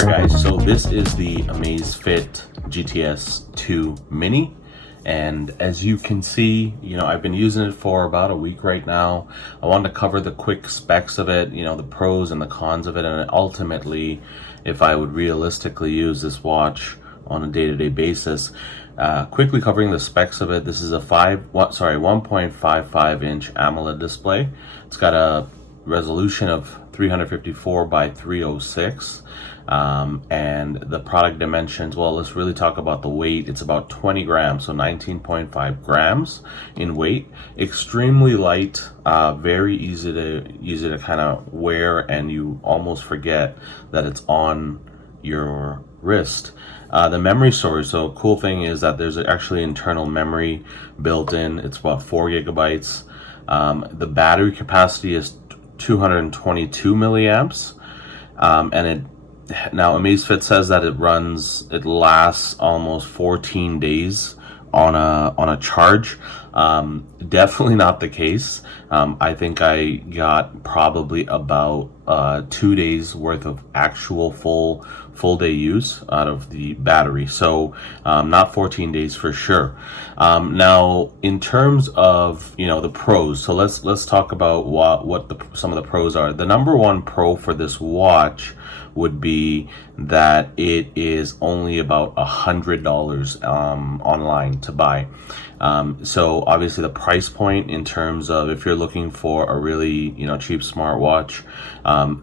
Alright guys, so this is the Amazfit GTS 2 Mini, and as you can see, I've been using it for about a week right now. I wanted to cover the quick specs of it, the pros and the cons of it, and ultimately if I would realistically use this watch on a day-to-day basis. Quickly covering the specs of it, this is a 1.55 inch AMOLED display. It's got a resolution of 354 by 306, and the product dimensions, well, let's really talk about the weight. It's about 20 grams, so 19.5 grams in weight. Extremely light, very easy to kind of wear, and you almost forget that it's on your wrist. The memory storage, so cool thing is that there's actually internal memory built in. It's about 4 gigabytes. The battery capacity is 222 milliamps, and now Amazfit says that it lasts almost 14 days on a charge. Definitely not the case. I think I got probably about 2 days worth of actual full day use out of the battery, so not 14 days for sure. Now in terms of the pros, so let's talk about what some of the pros are. The number one pro for this watch would be that it is only about $100 online to buy. So obviously the price point, in terms of if you're looking for a really cheap smartwatch,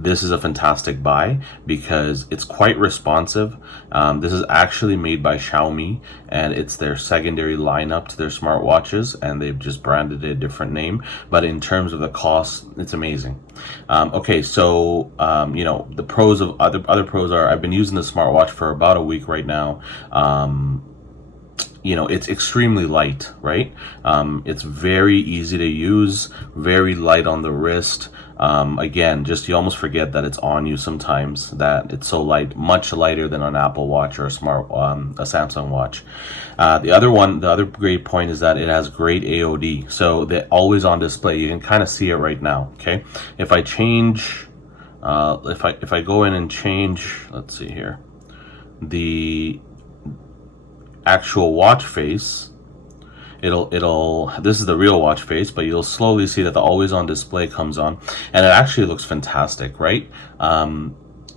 this is a fantastic buy because it's quite responsive. This is actually made by Xiaomi, and it's their secondary lineup to their smartwatches, and they've just branded it a different name, but in terms of the cost, it's amazing. Okay, so the pros of other pros are, I've been using the smartwatch for about a week right now. It's extremely light, right? It's very easy to use, very light on the wrist. Again, just you almost forget that it's on you sometimes, that it's so light, much lighter than an Apple Watch or a Samsung watch. The other great point is that it has great AOD. So the always on display, you can kind of see it right now. Okay, if I change, if I go in and change, let's see here, the actual watch face, this is the real watch face, but you'll slowly see that the always on display comes on, and it actually looks fantastic, right?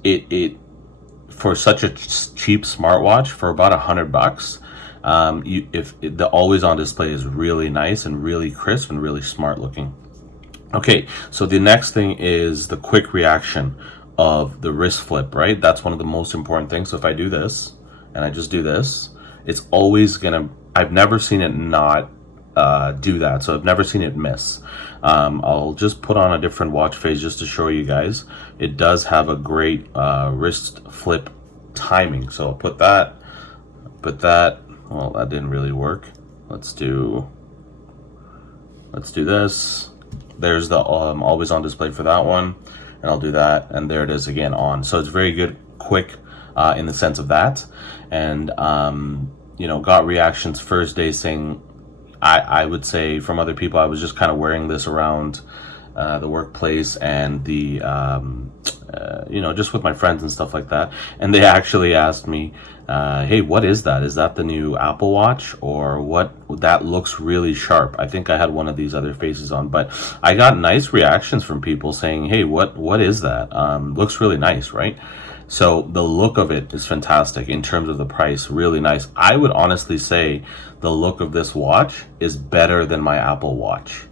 It for such a cheap smartwatch, for about $100, if the always on display is really nice and really crisp and really smart looking. Okay, so the next thing is the quick reaction of the wrist flip, right? That's one of the most important things. So if I do this and I just do this, it's always I've never seen it not do that, so I've never seen it miss. I'll just put on a different watch face just to show you guys. It does have a great wrist flip timing. So I'll put that, well, that didn't really work. Let's do this. There's the always on display for that one, and I'll do that, and there it is again on. So it's very good, quick, in the sense of that. And got reactions first day saying, I would say from other people, I was just kind of wearing this around the workplace and the just with my friends and stuff like that, and they actually asked me, hey, what is that? Is that the new Apple Watch, or what? That looks really sharp. I think I had one of these other faces on, but I got nice reactions from people saying, hey, what is that? Looks really nice, right? So the look of it is fantastic. In terms of the price, really nice. I would honestly say the look of this watch is better than my Apple Watch,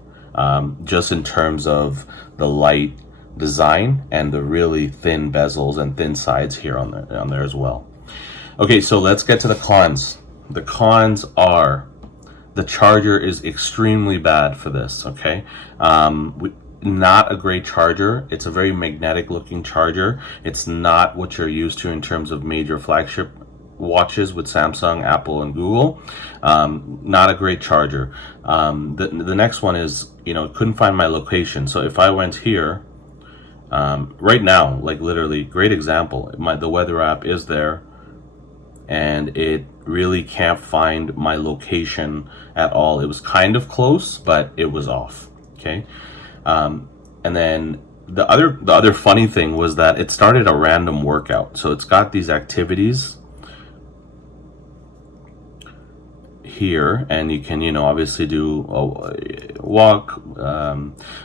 just in terms of the light design and the really thin bezels and thin sides here on there as well. Okay, so let's get to the cons. The cons are the charger is extremely bad for this. Okay, not a great charger. It's a very magnetic looking charger. It's not what you're used to in terms of major flagship watches with Samsung, Apple, and Google. Not a great charger. The next one is, couldn't find my location. So if I went here, right now, like literally, great example, the weather app is there, and it really can't find my location at all. It was kind of close, but it was off. Okay. And then the other funny thing was that it started a random workout. So it's got these activities here, and you can, obviously do a walk,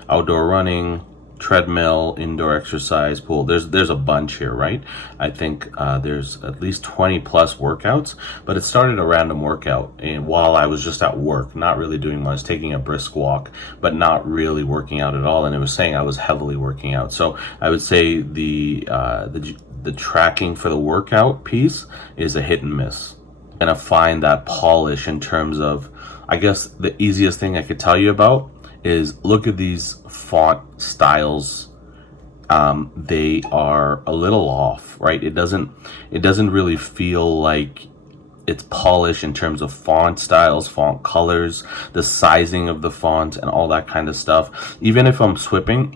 outdoor running, treadmill, indoor exercise, pool. There's a bunch here, right? I think there's at least 20 plus workouts, but it started a random workout and while I was just at work, not really doing much, taking a brisk walk, but not really working out at all. And it was saying I was heavily working out. So I would say the tracking for the workout piece is a hit and miss. Gonna find that polish in terms of, I guess the easiest thing I could tell you about is look at these font styles. They are a little off, right? It doesn't really feel like it's polished in terms of font styles, font colors, the sizing of the font, and all that kind of stuff. Even if I'm swiping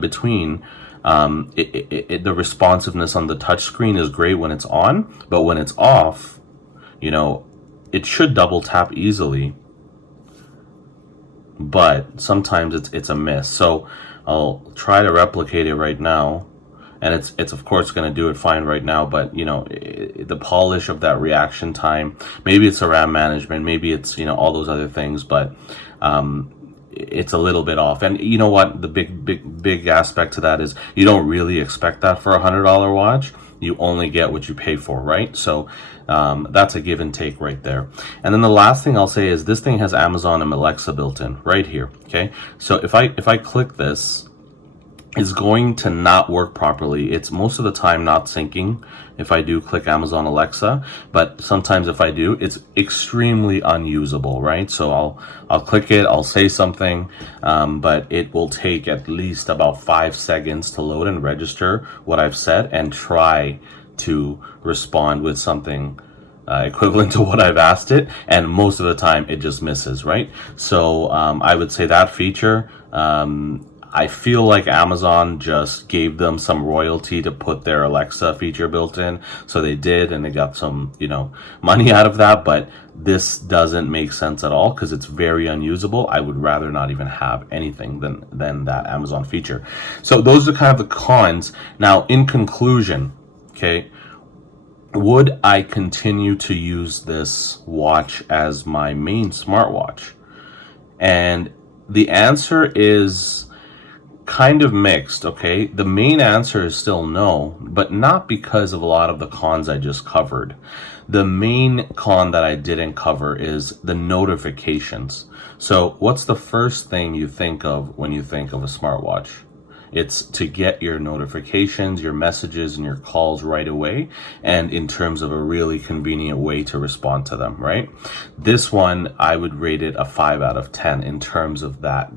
between, the responsiveness on the touch screen is great when it's on, but when it's off, it should double tap easily, but sometimes it's a miss. So I'll try to replicate it right now, and it's of course going to do it fine right now, but the polish of that reaction time, maybe it's a RAM management, maybe it's all those other things, but it's a little bit off. And you know what, the big aspect to that is you don't really expect that for $100 watch. You only get what you pay for, right? So that's a give and take right there. And then the last thing I'll say is this thing has Amazon and Alexa built in right here. Okay, so if I click this, it's going to not work properly. It's most of the time not syncing if I do click Amazon Alexa, but sometimes if I do, it's extremely unusable, right? So I'll click it, I'll say something, but it will take at least about 5 seconds to load and register what I've said and try to respond with something equivalent to what I've asked it, and most of the time it just misses, right? So I would say that feature, I feel like Amazon just gave them some royalty to put their Alexa feature built in. So they did, and they got some, money out of that. But this doesn't make sense at all because it's very unusable. I would rather not even have anything than that Amazon feature. So those are kind of the cons. Now, in conclusion, okay, would I continue to use this watch as my main smartwatch? And the answer is kind of mixed, okay? The main answer is still no, but not because of a lot of the cons I just covered. The main con that I didn't cover is the notifications. So what's the first thing you think of when you think of a smartwatch? It's to get your notifications, your messages, and your calls right away, and in terms of a really convenient way to respond to them, right? This one, I would rate it a 5 out of 10 in terms of that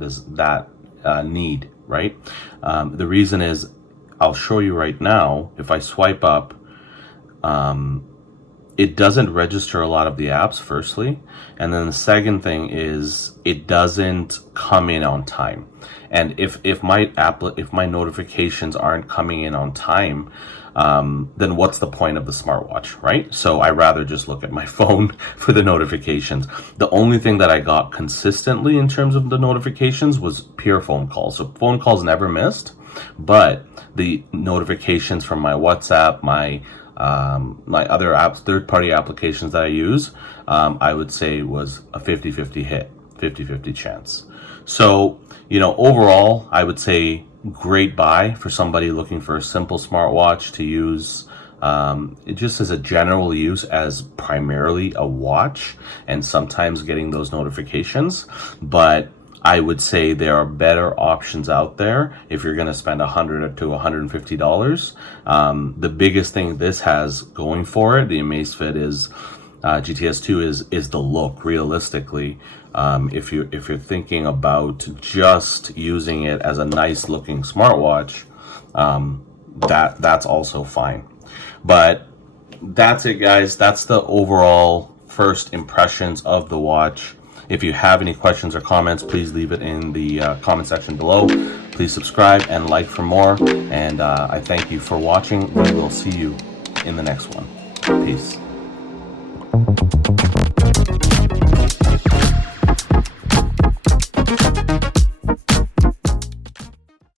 need, right? The reason is, I'll show you right now, if I swipe up, it doesn't register a lot of the apps, firstly. And then the second thing is it doesn't come in on time. And if my notifications aren't coming in on time, then what's the point of the smartwatch, right? So I rather just look at my phone for the notifications. The only thing that I got consistently in terms of the notifications was pure phone calls. So phone calls never missed, but the notifications from my WhatsApp, my other apps, third-party applications that I use, I would say was a 50-50 hit, 50-50 chance. So, overall, I would say great buy for somebody looking for a simple smartwatch to use it just as a general use as primarily a watch and sometimes getting those notifications. But I would say there are better options out there if you're going to spend $100 to $150. The biggest thing this has going for it, the Amazfit is GTS 2 is the look. Realistically, if you're thinking about just using it as a nice looking smartwatch, that's also fine. But that's it, guys. That's the overall first impressions of the watch. If you have any questions or comments, please leave it in the comment section below. Please subscribe and like for more. And I thank you for watching. We will see you in the next one. Peace.